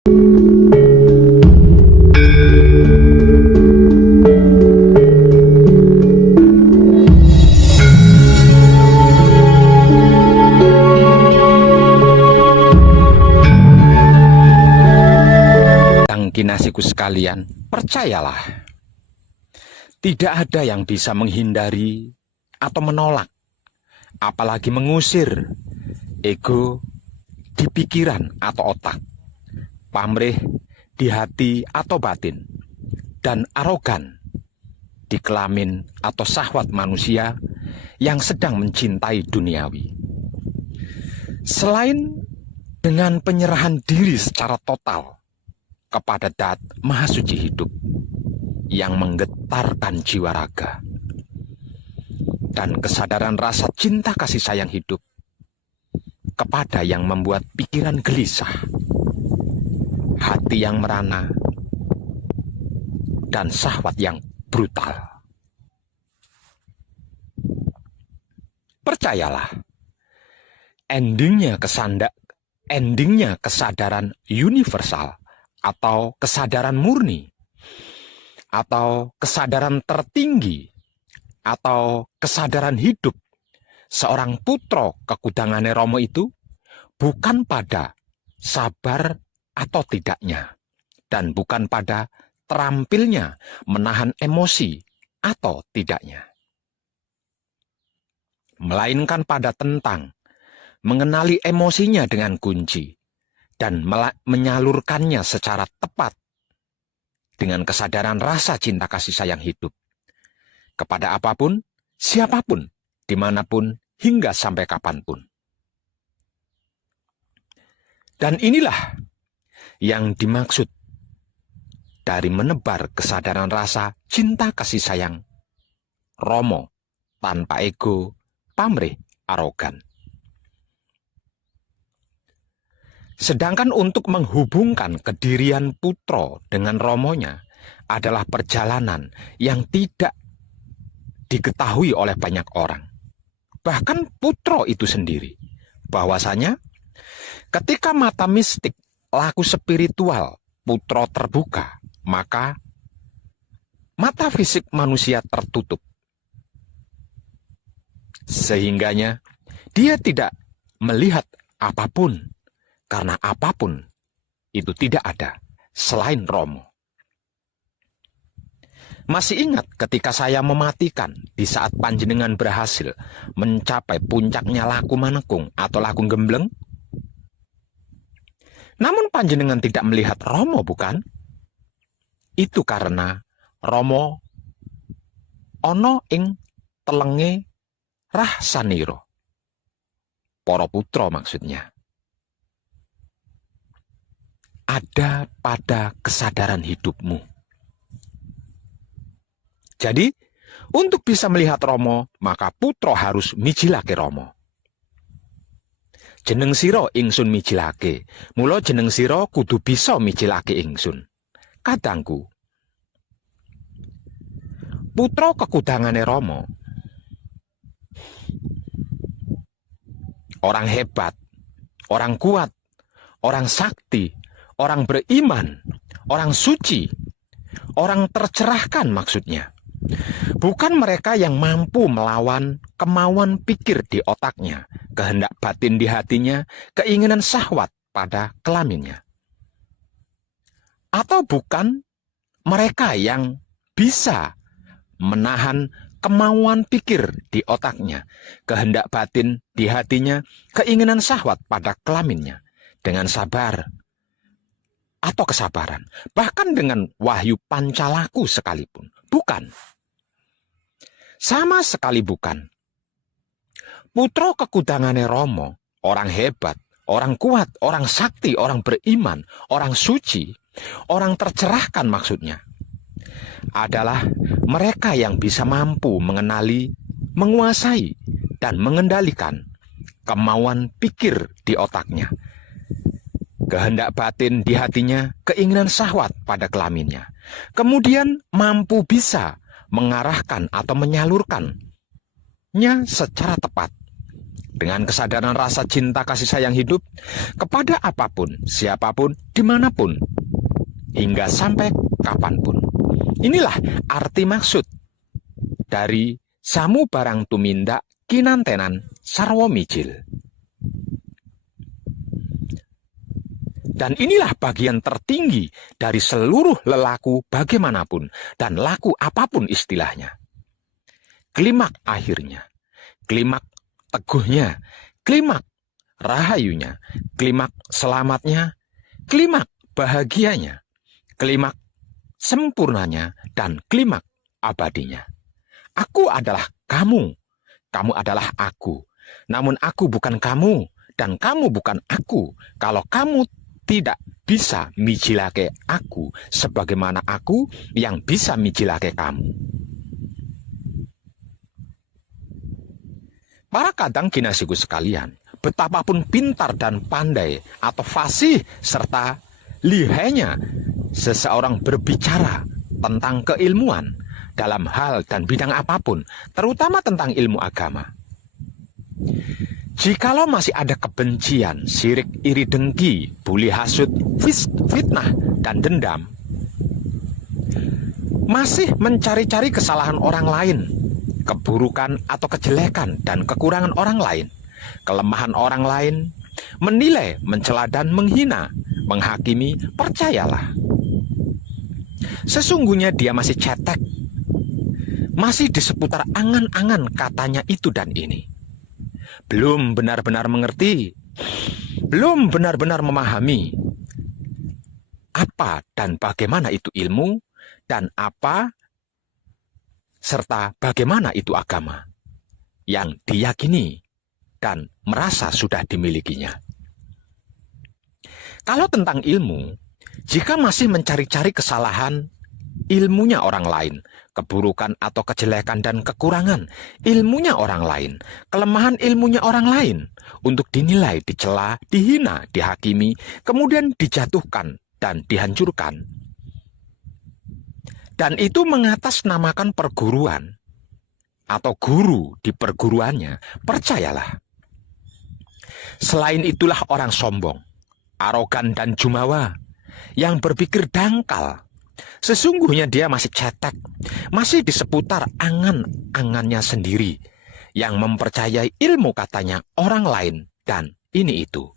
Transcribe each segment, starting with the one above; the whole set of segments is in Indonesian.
Kinasiku sekalian, percayalah, tidak ada yang bisa menghindari atau menolak, apalagi mengusir ego di pikiran atau otak, pamrih di hati atau batin, dan arogan di kelamin atau syahwat manusia yang sedang mencintai duniawi. Selain dengan penyerahan diri secara total kepada Dat Maha Suci hidup yang menggetarkan jiwa raga, dan kesadaran rasa cinta kasih sayang hidup kepada yang membuat pikiran gelisah, hati yang merana, dan syahwat yang brutal. Percayalah, endingnya kesadaran universal atau kesadaran murni, atau kesadaran tertinggi, atau kesadaran hidup seorang putra kekudangane Rama itu bukan pada sabar atau tidaknya, dan bukan pada terampilnya menahan emosi atau tidaknya, melainkan pada tentang mengenali emosinya dengan kunci dan menyalurkannya secara tepat dengan kesadaran rasa cinta kasih sayang hidup kepada apapun, siapapun, dimanapun, hingga sampai kapanpun. Dan inilah yang dimaksud dari menebar kesadaran rasa cinta kasih sayang Rama tanpa ego, pamrih, arogan. Sedangkan untuk menghubungkan kedirian putra dengan Ramanya adalah perjalanan yang tidak diketahui oleh banyak orang. Bahkan putra itu sendiri. Bahwasanya ketika mata mistik laku spiritual putra terbuka, maka mata fisik manusia tertutup. Sehingganya dia tidak melihat apapun, karena apapun itu tidak ada selain Rama. Masih ingat ketika saya mematikan di saat panjenengan berhasil mencapai puncaknya laku manekung atau laku gembleng? Namun panjenengan tidak melihat Rama, bukan? Itu karena Rama ana ing telenge Rahsanira. Para putra maksudnya. Ada pada kesadaran hidupmu. Jadi, untuk bisa melihat Rama, maka putra harus mijilake Rama. Jeneng sira ingsun mijilake, mula jeneng sira kudu bisa mijilake ingsun. Kadangku, putra kekudangane Rama, orang hebat, orang kuat, orang sakti, orang beriman, orang suci, orang tercerahkan maksudnya. Bukan mereka yang mampu melawan kemauan pikir di otaknya, kehendak batin di hatinya, keinginan syahwat pada kelaminnya. Atau bukan mereka yang bisa menahan kemauan pikir di otaknya, kehendak batin di hatinya, keinginan syahwat pada kelaminnya, dengan sabar atau kesabaran, bahkan dengan wahyu pancalaku sekalipun. Bukan. Sama sekali bukan. Putra kekudangane Rama, orang hebat, orang kuat, orang sakti, orang beriman, orang suci, orang tercerahkan maksudnya, adalah mereka yang bisa mampu mengenali, menguasai, dan mengendalikan kemauan pikir di otaknya, kehendak batin di hatinya, keinginan syahwat pada kelaminnya. Kemudian mampu bisa mengarahkan atau menyalurkannya secara tepat dengan kesadaran rasa cinta kasih sayang hidup kepada apapun, siapapun, dimanapun, hingga sampai kapanpun. Inilah arti maksud dari samu barang tumindak kinantenan sarwa mijil. Dan inilah bagian tertinggi dari seluruh lelaku bagaimanapun dan laku apapun istilahnya. Klimak akhirnya, klimak teguhnya, klimak rahayunya, klimak selamatnya, klimak bahagianya, klimak sempurnanya, dan klimak abadinya. Aku adalah kamu, kamu adalah aku. Namun aku bukan kamu, dan kamu bukan aku. Kalau kamu tidak bisa mijilake aku, sebagaimana aku yang bisa mijilake kamu. Para kadang kinasiku sekalian, betapapun pintar dan pandai atau fasih serta lihainya seseorang berbicara tentang keilmuan dalam hal dan bidang apapun, terutama tentang ilmu agama. Jikalau masih ada kebencian, sirik, iri, dengki, buli, hasut, fitnah, dan dendam, masih mencari-cari kesalahan orang lain, keburukan atau kejelekan dan kekurangan orang lain, kelemahan orang lain, menilai, mencela, dan menghina, menghakimi, percayalah. Sesungguhnya dia masih cetek, masih di seputar angan-angan katanya itu dan ini. Belum benar-benar mengerti, belum benar-benar memahami apa dan bagaimana itu ilmu, dan apa serta bagaimana itu agama yang diyakini dan merasa sudah dimilikinya. Kalau tentang ilmu, jika masih mencari-cari kesalahan ilmunya orang lain, keburukan atau kejelekan dan kekurangan ilmunya orang lain, kelemahan ilmunya orang lain, untuk dinilai, dicela, dihina, dihakimi, kemudian dijatuhkan dan dihancurkan, dan itu mengatasnamakan perguruan atau guru di perguruannya, percayalah, selain itulah orang sombong, arogan, dan jumawa yang berpikir dangkal. Sesungguhnya dia masih cetek, masih di seputar angan-angannya sendiri, yang mempercayai ilmu katanya orang lain dan ini itu.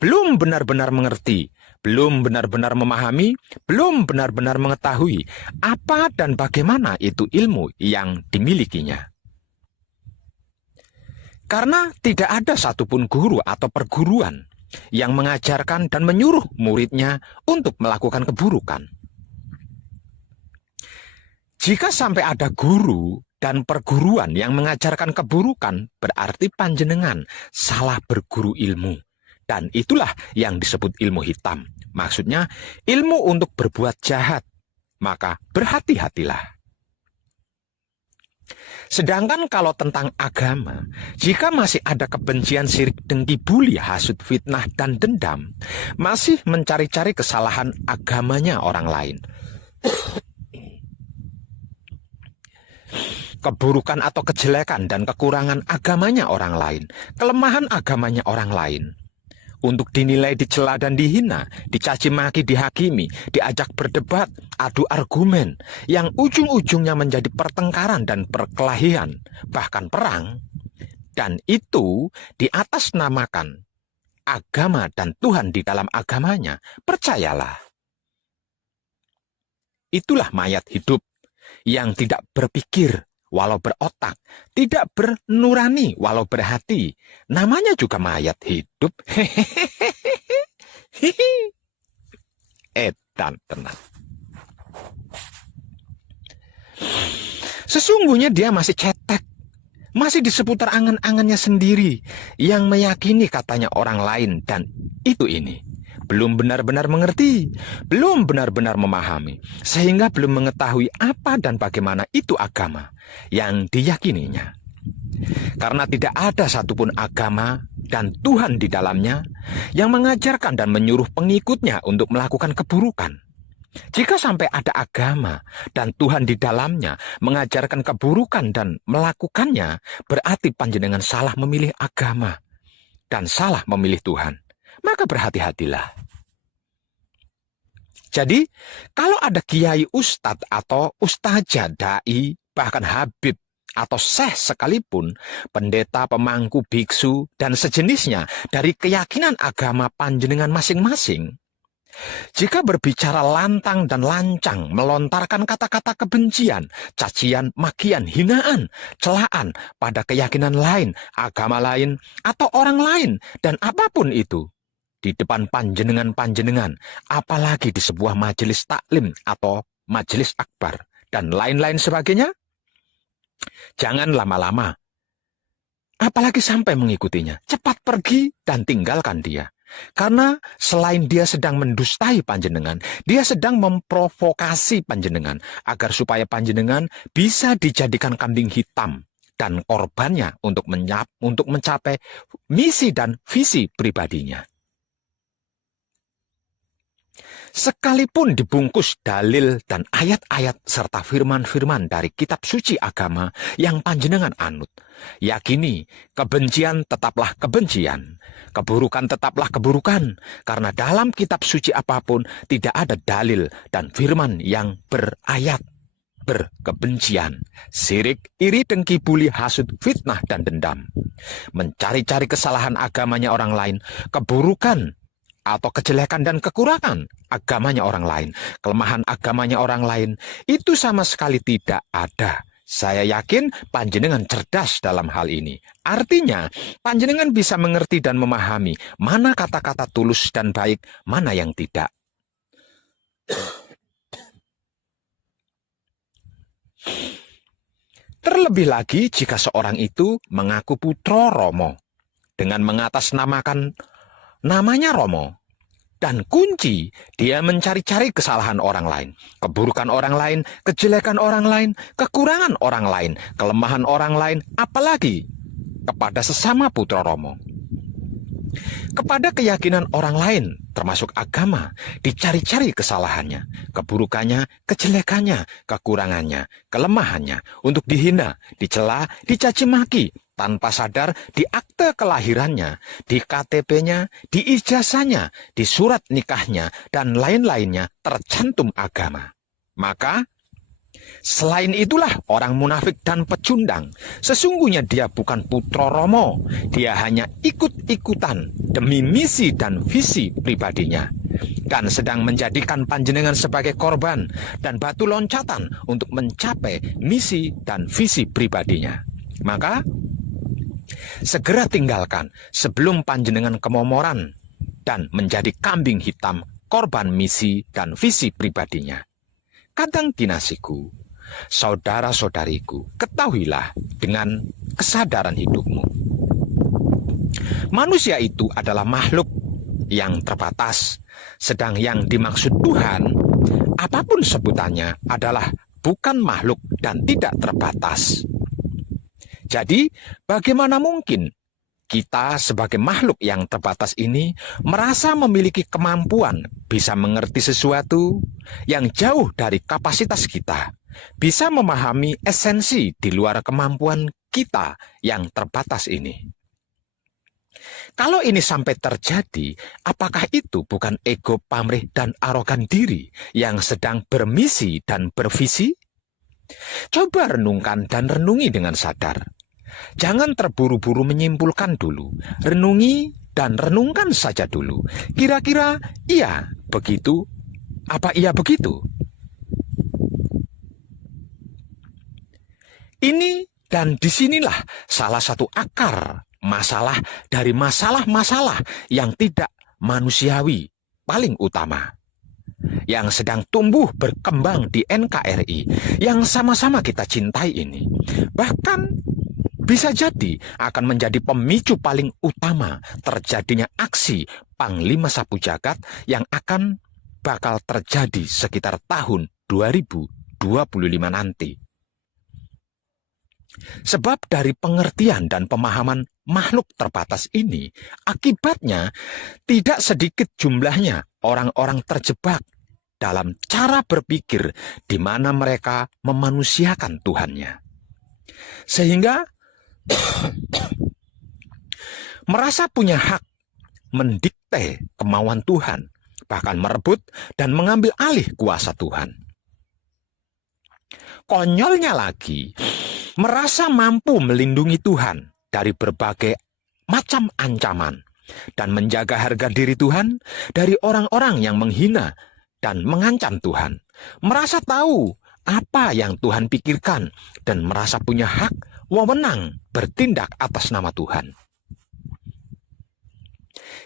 Belum benar-benar mengerti, belum benar-benar memahami, belum benar-benar mengetahui apa dan bagaimana itu ilmu yang dimilikinya. Karena tidak ada satupun guru atau perguruan yang mengajarkan dan menyuruh muridnya untuk melakukan keburukan. Jika sampai ada guru dan perguruan yang mengajarkan keburukan, berarti panjenengan salah berguru ilmu. Dan itulah yang disebut ilmu hitam. Maksudnya ilmu untuk berbuat jahat. Maka berhati-hatilah. Sedangkan kalau tentang agama, jika masih ada kebencian, sirik, dengki, buli, hasut, fitnah, dan dendam, masih mencari-cari kesalahan agamanya orang lain, keburukan atau kejelekan dan kekurangan agamanya orang lain, kelemahan agamanya orang lain, untuk dinilai, dicela, dan dihina, dicaci maki, dihakimi, diajak berdebat, adu argumen, yang ujung-ujungnya menjadi pertengkaran dan perkelahian, bahkan perang, dan itu diatasnamakan agama dan Tuhan di dalam agamanya, percayalah. Itulah mayat hidup yang tidak berpikir walau berotak, tidak bernurani walau berhati. Namanya juga mayat hidup. Edan tenang. Sesungguhnya dia masih cetek, masih di seputar angan-angannya sendiri, yang meyakini katanya orang lain dan itu ini. Belum benar-benar mengerti, belum benar-benar memahami, sehingga belum mengetahui apa dan bagaimana itu agama yang diyakininya. Karena tidak ada satupun agama dan Tuhan di dalamnya yang mengajarkan dan menyuruh pengikutnya untuk melakukan keburukan. Jika sampai ada agama dan Tuhan di dalamnya mengajarkan keburukan dan melakukannya, berarti panjenengan salah memilih agama dan salah memilih Tuhan. Maka berhati-hatilah. Jadi, kalau ada kiai ustadz atau ustazah, dai, bahkan habib atau syekh sekalipun, pendeta, pemangku, biksu, dan sejenisnya dari keyakinan agama panjenengan masing-masing, jika berbicara lantang dan lancang, melontarkan kata-kata kebencian, cacian, makian, hinaan, celaan pada keyakinan lain, agama lain, atau orang lain, dan apapun itu, di depan panjenengan, apalagi di sebuah majelis taklim atau majelis akbar, dan lain-lain sebagainya, jangan lama-lama. Apalagi sampai mengikutinya, cepat pergi dan tinggalkan dia. Karena selain dia sedang mendustai panjenengan, dia sedang memprovokasi panjenengan agar supaya panjenengan bisa dijadikan kambing hitam dan korbannya untuk mencapai misi dan visi pribadinya. Sekalipun dibungkus dalil dan ayat-ayat serta firman-firman dari kitab suci agama yang panjenengan anut, yakini kebencian tetaplah kebencian, keburukan tetaplah keburukan, karena dalam kitab suci apapun tidak ada dalil dan firman yang berayat berkebencian, sirik, iri, dengki, buli, hasut, fitnah, dan dendam. Mencari-cari kesalahan agamanya orang lain, keburukan atau kejelekan dan kekurangan agamanya orang lain, kelemahan agamanya orang lain, itu sama sekali tidak ada. Saya yakin panjenengan cerdas dalam hal ini. Artinya, panjenengan bisa mengerti dan memahami mana kata-kata tulus dan baik, mana yang tidak. Terlebih lagi jika seorang itu mengaku putra Romo dengan mengatasnamakan namanya Romo, dan kunci dia mencari-cari kesalahan orang lain, keburukan orang lain, kejelekan orang lain, kekurangan orang lain, kelemahan orang lain, apalagi kepada sesama putra Romo. Kepada keyakinan orang lain, termasuk agama, dicari-cari kesalahannya, keburukannya, kejelekannya, kekurangannya, kelemahannya, untuk dihina, dicela, dicaci maki, tanpa sadar di akte kelahirannya, di KTP-nya, di ijazahnya, di surat nikahnya, dan lain-lainnya tercantum agama. Maka, selain itulah orang munafik dan pecundang. Sesungguhnya dia bukan putra Romo. Dia hanya ikut-ikutan demi misi dan visi pribadinya, dan sedang menjadikan panjenengan sebagai korban dan batu loncatan untuk mencapai misi dan visi pribadinya. Maka, segera tinggalkan sebelum panjenengan kemomoran dan menjadi kambing hitam korban misi dan visi pribadinya. Kadang kinasiku, saudara-saudariku, ketahuilah dengan kesadaran hidupmu. Manusia itu adalah makhluk yang terbatas, sedang yang dimaksud Tuhan, apapun sebutannya, adalah bukan makhluk dan tidak terbatas. Jadi, bagaimana mungkin kita sebagai makhluk yang terbatas ini merasa memiliki kemampuan bisa mengerti sesuatu yang jauh dari kapasitas kita, bisa memahami esensi di luar kemampuan kita yang terbatas ini? Kalau ini sampai terjadi, apakah itu bukan ego pamrih dan arogan diri yang sedang bermisi dan bervisi? Coba renungkan dan renungi dengan sadar. Jangan terburu-buru menyimpulkan dulu. Renungi dan renungkan saja dulu. Kira-kira iya begitu? Apa iya begitu? Ini dan disinilah salah satu akar masalah dari masalah-masalah yang tidak manusiawi paling utama, yang sedang tumbuh berkembang di NKRI, yang sama-sama kita cintai ini. Bahkan bisa jadi akan menjadi pemicu paling utama terjadinya aksi Panglima Sapu Jagat yang akan bakal terjadi sekitar tahun 2025 nanti. Sebab dari pengertian dan pemahaman makhluk terbatas ini, akibatnya tidak sedikit jumlahnya orang-orang terjebak dalam cara berpikir di mana mereka memanusiakan Tuhannya. Sehingga merasa punya hak mendikte kemauan Tuhan, bahkan merebut dan mengambil alih kuasa Tuhan. Konyolnya lagi, merasa mampu melindungi Tuhan dari berbagai macam ancaman dan menjaga harga diri Tuhan dari orang-orang yang menghina dan mengancam Tuhan. Merasa tahu apa yang Tuhan pikirkan dan merasa punya hak wewenang bertindak atas nama Tuhan.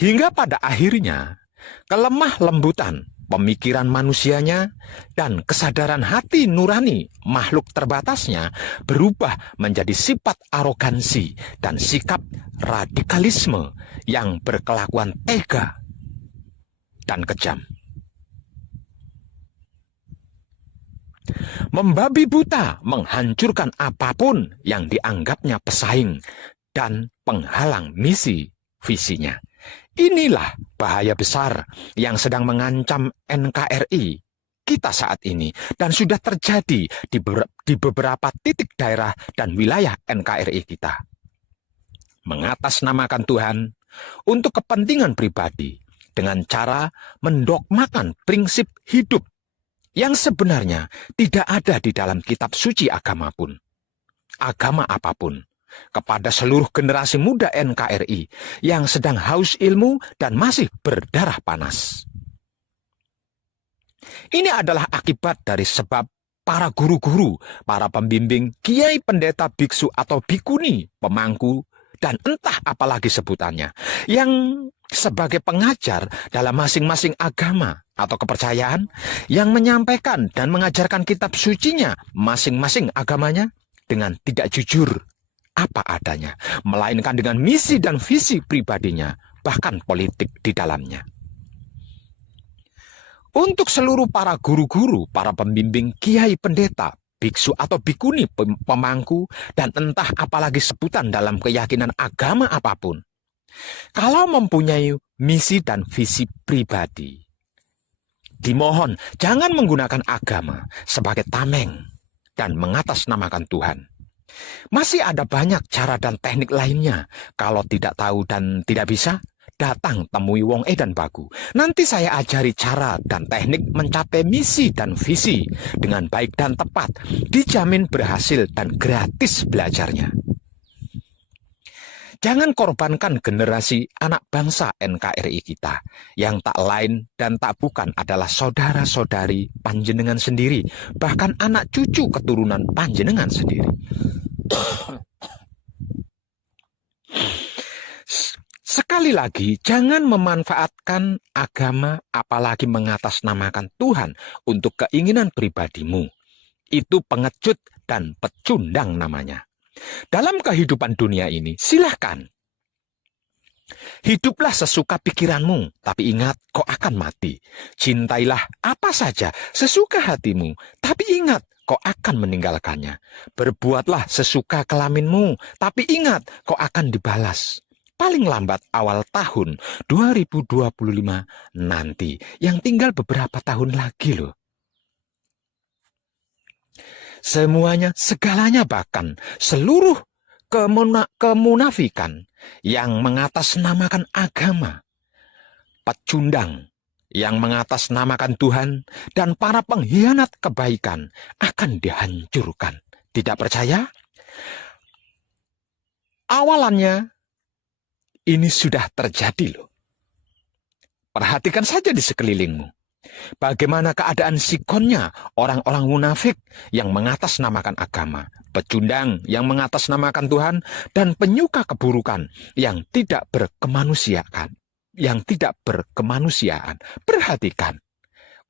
Hingga pada akhirnya, kelemah lembutan pemikiran manusianya dan kesadaran hati nurani makhluk terbatasnya berubah menjadi sifat arogansi dan sikap radikalisme yang berkelakuan tega dan kejam. Membabi buta menghancurkan apapun yang dianggapnya pesaing dan penghalang misi visinya. Inilah bahaya besar yang sedang mengancam NKRI kita saat ini dan sudah terjadi di beberapa titik daerah dan wilayah NKRI kita. Mengatasnamakan Tuhan untuk kepentingan pribadi dengan cara mendogmakan prinsip hidup yang sebenarnya tidak ada di dalam kitab suci agama apapun. Kepada seluruh generasi muda NKRI yang sedang haus ilmu dan masih berdarah panas. Ini adalah akibat dari sebab para guru-guru, para pembimbing, kiai, pendeta, biksu atau bikuni, pemangku, dan entah apalagi sebutannya, yang sebagai pengajar dalam masing-masing agama atau kepercayaan, yang menyampaikan dan mengajarkan kitab sucinya masing-masing agamanya dengan tidak jujur apa adanya, melainkan dengan misi dan visi pribadinya, bahkan politik di dalamnya. Untuk seluruh para guru-guru, para pembimbing, kiai, pendeta, biksu atau bikuni, pemangku, dan entah apalagi sebutan dalam keyakinan agama apapun, kalau mempunyai misi dan visi pribadi, dimohon jangan menggunakan agama sebagai tameng dan mengatasnamakan Tuhan. Masih ada banyak cara dan teknik lainnya. Kalau tidak tahu dan tidak bisa, datang temui Wong Edan Bagu. Nanti saya ajari cara dan teknik mencapai misi dan visi dengan baik dan tepat. Dijamin berhasil dan gratis belajarnya. Jangan korbankan generasi anak bangsa NKRI kita yang tak lain dan tak bukan adalah saudara-saudari panjenengan sendiri, bahkan anak cucu keturunan panjenengan sendiri. Sekali lagi, jangan memanfaatkan agama apalagi mengatasnamakan Tuhan untuk keinginan pribadimu. Itu pengecut dan pecundang namanya. Dalam kehidupan dunia ini, silahkan. Hiduplah sesuka pikiranmu, tapi ingat kau akan mati. Cintailah apa saja sesuka hatimu, tapi ingat kau akan meninggalkannya. Berbuatlah sesuka kelaminmu, tapi ingat kau akan dibalas. Paling lambat awal tahun 2025 nanti, yang tinggal beberapa tahun lagi loh. Semuanya, segalanya, bahkan seluruh kemunafikan yang mengatasnamakan agama, pecundang yang mengatasnamakan Tuhan, dan para pengkhianat kebaikan akan dihancurkan. Tidak percaya? Awalannya ini sudah terjadi loh. Perhatikan saja di sekelilingmu. Bagaimana keadaan sikonnya orang-orang munafik yang mengatasnamakan agama, pecundang yang mengatasnamakan Tuhan, dan penyuka keburukan yang tidak berkemanusiaan. Perhatikan.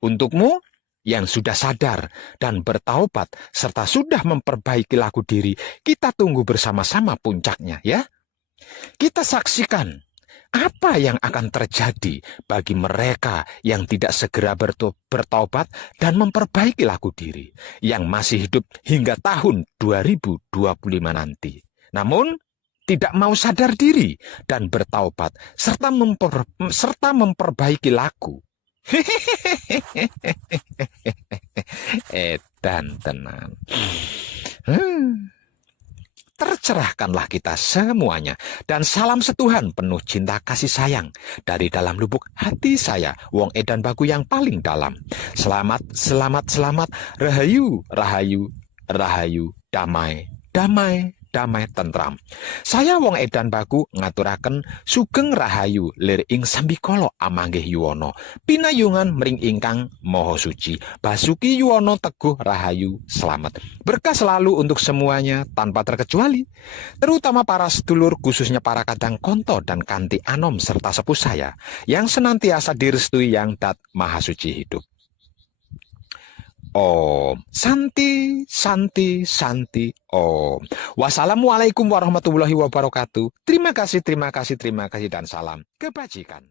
Untukmu yang sudah sadar dan bertaubat serta sudah memperbaiki laku diri, kita tunggu bersama-sama puncaknya ya. Kita saksikan apa yang akan terjadi bagi mereka yang tidak segera bertaubat dan memperbaiki laku diri, yang masih hidup hingga tahun 2025 nanti. Namun, tidak mau sadar diri dan bertaubat serta memperbaiki laku. Edan tenan. Tercerahkanlah kita semuanya. Dan salam setuhan penuh cinta kasih sayang dari dalam lubuk hati saya, wong edan baku yang paling dalam. Selamat, selamat, selamat. Rahayu, rahayu, rahayu. Damai, damai, damai tentram. Saya wong edan baku ngaturaken sugeng rahayu lir ing sambikala amanggih yuwana. Pinayungan mring ingkang maha suci. Basuki yuwana teguh rahayu selamat. Berkah selalu untuk semuanya tanpa terkecuali. Terutama para sedulur, khususnya para kadang konto dan kanti anom serta sepuh saya yang senantiasa direstui yang dat maha suci hidup. Om Santi, Santi, Santi, Om. Wassalamualaikum warahmatullahi wabarakatuh. Terima kasih, terima kasih, terima kasih, dan salam kebajikan.